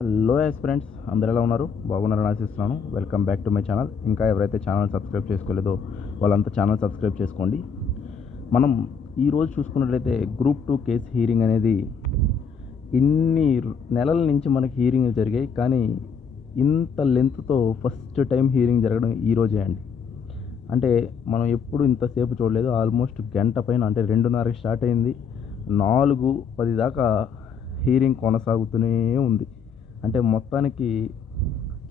Hello friends, అందరు ఎలా ఉన్నారు? బాగున్నారని ఆశిస్తున్నాను. Welcome back to my channel. ఇంకా ఎవరైతే ఛానల్ సబ్స్క్రైబ్ చేసుకోలేదో వాళ్ళంతా ఛానల్ సబ్స్క్రైబ్ చేసుకోండి. మనం ఈరోజు చూసుకున్నట్లయితే గ్రూప్ 2 కేసు హీరింగ్ అనేది ఇన్ని నెలల నుంచి మనకి హీరింగ్ జరిగాయి, కానీ ఇంత లెంత్తో ఫస్ట్ టైం హీరింగ్ జరగడం ఈరోజే అండి. అంటే మనం ఎప్పుడు ఇంతసేపు చూడలేదు. ఆల్మోస్ట్ గంట పైన, అంటే 2:30కి స్టార్ట్ అయింది, 4:10 దాకా హీరింగ్ కొనసాగుతూనే ఉంది. అంటే మొత్తానికి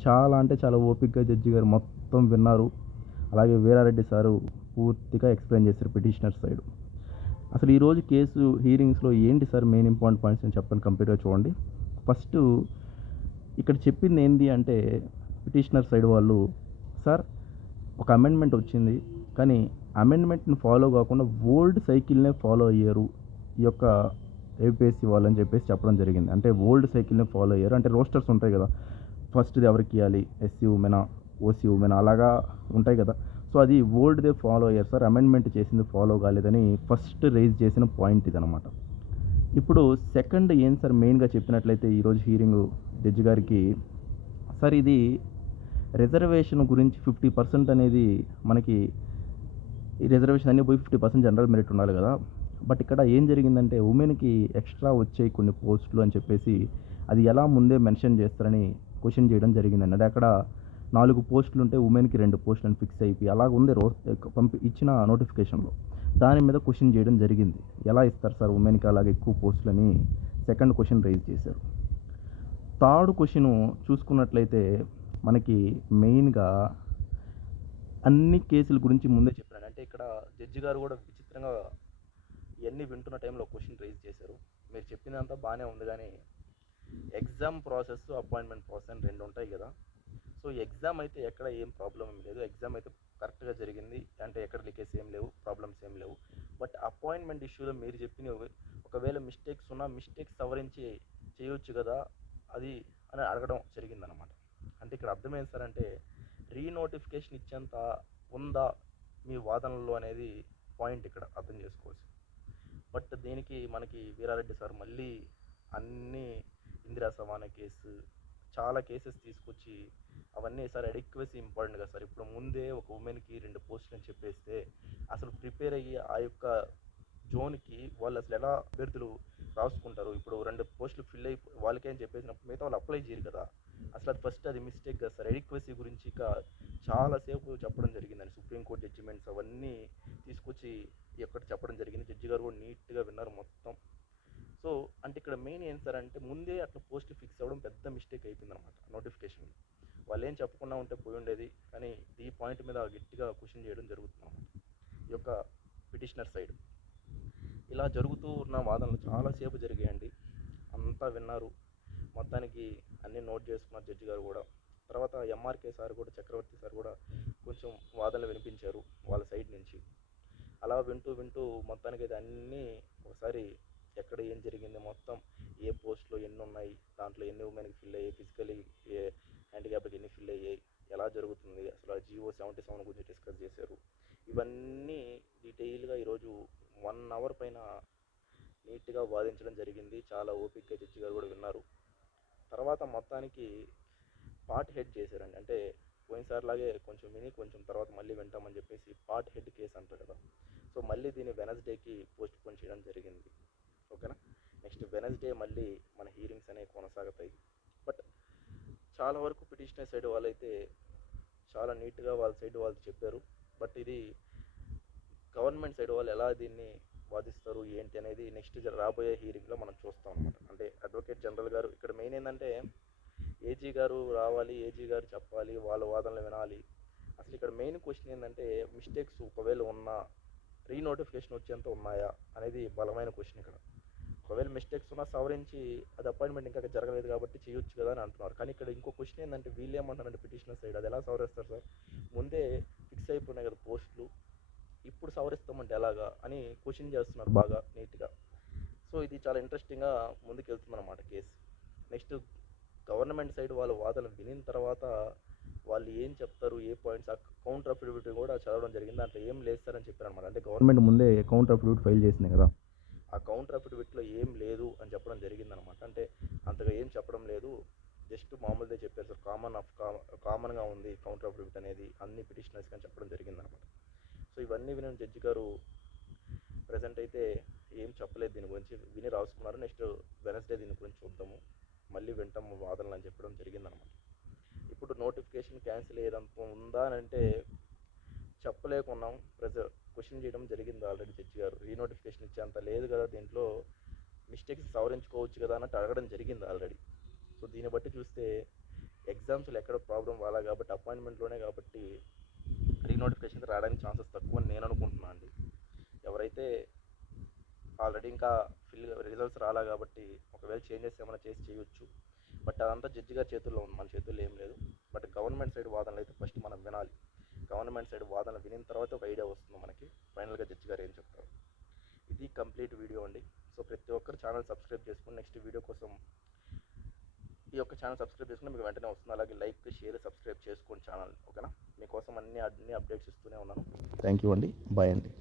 చాలా అంటే చాలా ఓపికగా జడ్జి గారు మొత్తం విన్నారు. అలాగే వీరారెడ్డి సారు పూర్తిగా ఎక్స్ప్లెయిన్ చేశారు పిటిషనర్ సైడ్. అసలు ఈరోజు కేసు హీరింగ్స్లో ఏంటి సార్ మెయిన్ ఇంపార్టెంట్ పాయింట్స్ అని చెప్తాను, కంప్లీట్గా చూడండి. ఫస్ట్ ఇక్కడ చెప్పింది ఏంటి అంటే, పిటిషనర్ సైడ్ వాళ్ళు, సార్ ఒక అమెండ్మెంట్ వచ్చింది, కానీ అమెండ్మెంట్ని ఫాలో కాకుండా ఓల్డ్ సైకిల్నే ఫాలో అయ్యారు ఈ యొక్క ఏపీఎస్సీ వాళ్ళు అని చెప్పేసి చెప్పడం జరిగింది. అంటే ఓల్డ్ సైకిల్ని ఫాలో అయ్యారు, అంటే రోస్టర్స్ ఉంటాయి కదా, ఫస్ట్ది ఎవరికి ఇవ్వాలి, ఎస్సీ ఉమెనా, ఓసీ ఉమెనా, అలాగా ఉంటాయి కదా. సో అది ఓల్డ్దే ఫాలో అయ్యారు సార్, అమెండ్మెంట్ చేసింది ఫాలో కాలేదని ఫస్ట్ రైజ్ చేసిన పాయింట్ ఇదనమాట. ఇప్పుడు సెకండ్ ఏం సార్ మెయిన్గా చెప్పినట్లయితే ఈరోజు హీరింగ్ జడ్జి గారికి, సార్ ఇది రిజర్వేషన్ గురించి 50% అనేది మనకి, ఈ రిజర్వేషన్ అన్నీ పోయి 50% జనరల్ మెరిట్ ఉండాలి కదా. బట్ ఇక్కడ ఏం జరిగిందంటే ఉమెన్కి ఎక్స్ట్రా వచ్చాయి కొన్ని పోస్టులు అని చెప్పేసి అది ఎలా ముందే మెన్షన్ చేస్తారని క్వశ్చన్ చేయడం జరిగిందండి. అంటే అక్కడ 4 పోస్టులు ఉంటే ఉమెన్కి 2 పోస్టులు అని ఫిక్స్ అయిపోయి అలాగ ఉంది ఇచ్చిన నోటిఫికేషన్లో. దాని మీద క్వశ్చన్ చేయడం జరిగింది, ఎలా ఇస్తారు సార్ ఉమెన్కి అలాగే ఎక్కువ పోస్టులని సెకండ్ క్వశ్చన్ రైజ్ చేశారు. థర్డ్ క్వశ్చన్ చూసుకున్నట్లయితే మనకి మెయిన్గా అన్ని కేసుల గురించి ముందే చెప్పాను. అంటే ఇక్కడ జడ్జి గారు కూడా విచిత్రంగా ఇవన్నీ వింటున్న టైంలో క్వశ్చన్ రైజ్ చేశారు. మీరు చెప్పిందంతా బాగానే ఉంది, కానీ ఎగ్జామ్ ప్రాసెస్, అపాయింట్మెంట్ ప్రాసెస్ అని 2 ఉంటాయి కదా. సో ఎగ్జామ్ అయితే ఎక్కడ ఏం ప్రాబ్లం ఏం లేదు, ఎగ్జామ్ అయితే కరెక్ట్గా జరిగింది, అంటే ఎక్కడ లీకేజ్ ఏం లేవు, ప్రాబ్లమ్స్ ఏం లేవు. బట్ అపాయింట్మెంట్ ఇష్యూలో మీరు చెప్పిన ఒకవేళ మిస్టేక్స్ ఉన్నా మిస్టేక్స్ సవరించి చేయొచ్చు కదా అది అని అడగడం జరిగిందనమాట. అంటే ఇక్కడ అర్థమైంది సార్, అంటే రీనోటిఫికేషన్ ఇచ్చేంత ఉందా మీ వాదనలో అనేది పాయింట్ ఇక్కడ అర్థం చేసుకోవచ్చు. బట్ దీనికి మనకి వీరారెడ్డి సార్ మళ్ళీ అన్ని ఇందిరా సమాన కేసు, చాలా కేసెస్ తీసుకొచ్చి అవన్నీ సార్ అడిక్వసీ ఇంపార్టెంట్ కదా సార్. ఇప్పుడు ముందే ఒక ఉమెన్కి 2 పోస్టులు అని చెప్పేస్తే అసలు ప్రిపేర్ అయ్యి ఆ యొక్క జోన్కి వాళ్ళు అసలు ఎలా అభ్యర్థులు రాసుకుంటారు. ఇప్పుడు 2 పోస్టులు ఫిల్ అయి వాళ్ళకే అని చెప్పేసినప్పుడు మిగతా వాళ్ళు అప్లై చేయరు కదా. అసలు అది ఫస్ట్ అది మిస్టేక్ కదా సార్. ఎడిక్వసీ గురించి ఇక చాలాసేపు చెప్పడం జరిగిందండి. సుప్రీంకోర్టు జడ్జిమెంట్స్ అవన్నీ తీసుకొచ్చి ఎక్కడ చెప్పడం జరిగింది. జడ్జి గారు కూడా నీట్గా విన్నారు మొత్తం. సో అంటే ఇక్కడ మెయిన్ ఏం సార్ అంటే, ముందే అట్లా పోస్ట్ ఫిక్స్ అవ్వడం పెద్ద మిస్టేక్ అయిపోయింది అనమాట. నోటిఫికేషన్ వాళ్ళు ఏం చెప్పకుండా ఉంటే పోయి ఉండేది, కానీ ఈ పాయింట్ మీద గట్టిగా క్వశ్చన్ చేయడం జరుగుతుంది అన్నమాట ఈ యొక్క పిటిషనర్ సైడ్. ఇలా జరుగుతూ ఉన్న వాదనలు చాలాసేపు జరిగాయండి, అంతా విన్నారు, మొత్తానికి అన్నీ నోట్ చేసుకున్నారు జడ్జి గారు కూడా. తర్వాత ఎంఆర్కే సార్ కూడా, చక్రవర్తి సార్ కూడా కొంచెం వాదనలు వినిపించారు వాళ్ళ సైడ్ నుంచి. అలా వింటూ వింటూ మొత్తానికి అయితే అన్నీ ఒకసారి ఎక్కడ ఏం జరిగింది, మొత్తం ఏ పోస్ట్లో ఎన్ని ఉన్నాయి, దాంట్లో ఎన్ని ఉమెన్కి ఫిల్ అయ్యాయి, ఫిజికలీ ఏ హ్యాండిక్యాప్కి ఎన్ని ఫిల్ అయ్యాయి, ఎలా జరుగుతుంది, అసలు ఆ GO 77 గురించి డిస్కస్ చేశారు. ఇవన్నీ డీటెయిల్గా ఈరోజు 1 అవర్ పైన నీట్గా వాదించడం జరిగింది. చాలా ఓపికగా జడ్జి గారు కూడా విన్నారు. తర్వాత మొత్తానికి పార్ట్ హెడ్ చేశారండి. అంటే పోయినసారిలాగే కొంచెం విని కొంచెం తర్వాత మళ్ళీ వింటామని చెప్పేసి పార్ట్ హెడ్ కేసు అంటారు కదా. సో మళ్ళీ దీన్ని వెనస్డేకి పోస్ట్ పోన్ చేయడం జరిగింది. ఓకేనా, నెక్స్ట్ వెనస్డే మళ్ళీ మన హీరింగ్స్ అనేవి కొనసాగుతాయి. బట్ చాలా వరకు పిటిషనర్ సైడ్ వాళ్ళైతే చాలా నీట్గా వాళ్ళ సైడ్ వాళ్ళు చెప్పారు. బట్ ఇది గవర్నమెంట్ సైడ్ వాళ్ళు ఎలా దీన్ని వాదిస్తారు ఏంటి అనేది నెక్స్ట్ రాబోయే హీరింగ్లో మనం చూస్తాం అనమాట. అంటే అడ్వకేట్ జనరల్ గారు ఇక్కడ మెయిన్ ఏంటంటే, ఏజీ గారు రావాలి, ఏజీ గారు చెప్పాలి, వాళ్ళ వాదనలు వినాలి. అసలు ఇక్కడ మెయిన్ క్వశ్చన్ ఏంటంటే, మిస్టేక్స్ ఒకవేళ ఉన్నా రీనోటిఫికేషన్ వచ్చేంత ఉన్నాయా అనేది బలమైన క్వశ్చన్ ఇక్కడ. ఒకవేళ మిస్టేక్స్ ఉన్నా సవరించి అది అపాయింట్మెంట్ ఇంకా జరగలేదు కాబట్టి చేయొచ్చు కదా అని అంటున్నారు. కానీ ఇక్కడ ఇంకో క్వశ్చన్ ఏంటంటే, వీళ్ళు ఏమంటారంటే పిటిషనర్ సైడ్, అది ఎలా సవరిస్తారు సార్, ముందే ఫిక్స్ అయిపోయినాయి కదా పోస్టులు, ఇప్పుడు సవరిస్తామంటే ఎలాగా అని క్వశ్చన్ చేస్తున్నారు బాగా నీట్గా. సో ఇది చాలా ఇంట్రెస్టింగ్గా ముందుకు వెళ్తుందన్నమాట కేసు. నెక్స్ట్ గవర్నమెంట్ సైడ్ వాళ్ళ వాదనలు వినిన తర్వాత వాళ్ళు ఏం చెప్తారు, ఏ పాయింట్స్, ఆ కౌంటర్ అఫిడవిట్ కూడా చదవడం జరిగింది. దాంట్లో ఏం లేదు సార్ అని చెప్పారు అనమాట. అంటే గవర్నమెంట్ ముందే కౌంటర్ అఫిడవిట్ ఫైల్ చేసింది కదా, ఆ కౌంటర్ అఫిడవిట్లో ఏం లేదు అని చెప్పడం జరిగిందనమాట. అంటే అంతగా ఏం చెప్పడం లేదు, జస్ట్ మామూలుదే చెప్పారు సార్, కామన్గా ఉంది కౌంటర్ అఫిడవిట్ అనేది అన్ని పిటిషనర్స్ కానీ చెప్పడం జరిగిందనమాట. సో ఇవన్నీ విని జడ్జి గారు ప్రజెంట్ అయితే ఏం చెప్పలేదు దీని గురించి, విని రాసుకున్నారు. నెక్స్ట్ వెనస్డే దీని గురించి చూద్దాము, మళ్ళీ వింటాము వాదనలు అని చెప్పడం జరిగిందనమాట. ఇప్పుడు నోటిఫికేషన్ క్యాన్సిల్ అయ్యేదంత ఉందా అని అంటే చెప్పలేకున్నాం. క్వశ్చన్ చేయడం జరిగింది ఆల్రెడీ జడ్జి గారు, రీనోటిఫికేషన్ ఇచ్చేంత లేదు కదా, దీంట్లో మిస్టేక్స్ సవరించుకోవచ్చు కదా అన్నట్టు అడగడం జరిగింది ఆల్రెడీ. సో దీన్ని బట్టి చూస్తే ఎగ్జామ్స్లో ఎక్కడ ప్రాబ్లం రాలా కాబట్టి, అపాయింట్మెంట్లోనే కాబట్టి రీనోటిఫికేషన్ రావడానికి ఛాన్సెస్ తక్కువ అని నేను అనుకుంటున్నాను అండి. ఎవరైతే ఆల్రెడీ ఇంకా రిజల్ట్స్ రాలా కాబట్టి ఒకవేళ చేంజెస్ ఏమైనా చేయొచ్చు. బట్ అదంతా జడ్జి గారి చేతుల్లో ఉంది, మన చేతుల్లో ఏం లేదు. బట్ గవర్నమెంట్ సైడ్ వాదనలు అయితే ఫస్ట్ మనం వినాలి. గవర్నమెంట్ సైడ్ వాదనలు వినిన తర్వాత ఒక ఐడియా వస్తుంది మనకి ఫైనల్గా జడ్జి గారు ఏం చెప్తారు. ఇది కంప్లీట్ వీడియో అండి. సో ప్రతి ఒక్కరు ఛానల్ సబ్స్క్రైబ్ చేసుకుని నెక్స్ట్ వీడియో కోసం ఈ యొక్క ఛానల్ సబ్స్క్రైబ్ చేసుకుని మీకు వెంటనే వస్తుంది. అలాగే లైక్, షేర్, సబ్స్క్రైబ్ చేసుకోండి ఛానల్, ఓకేనా. మీకోసం అన్ని అప్డేట్స్ ఇస్తూనే ఉన్నాను. థ్యాంక్ యూ అండి, బాయ్ అండి.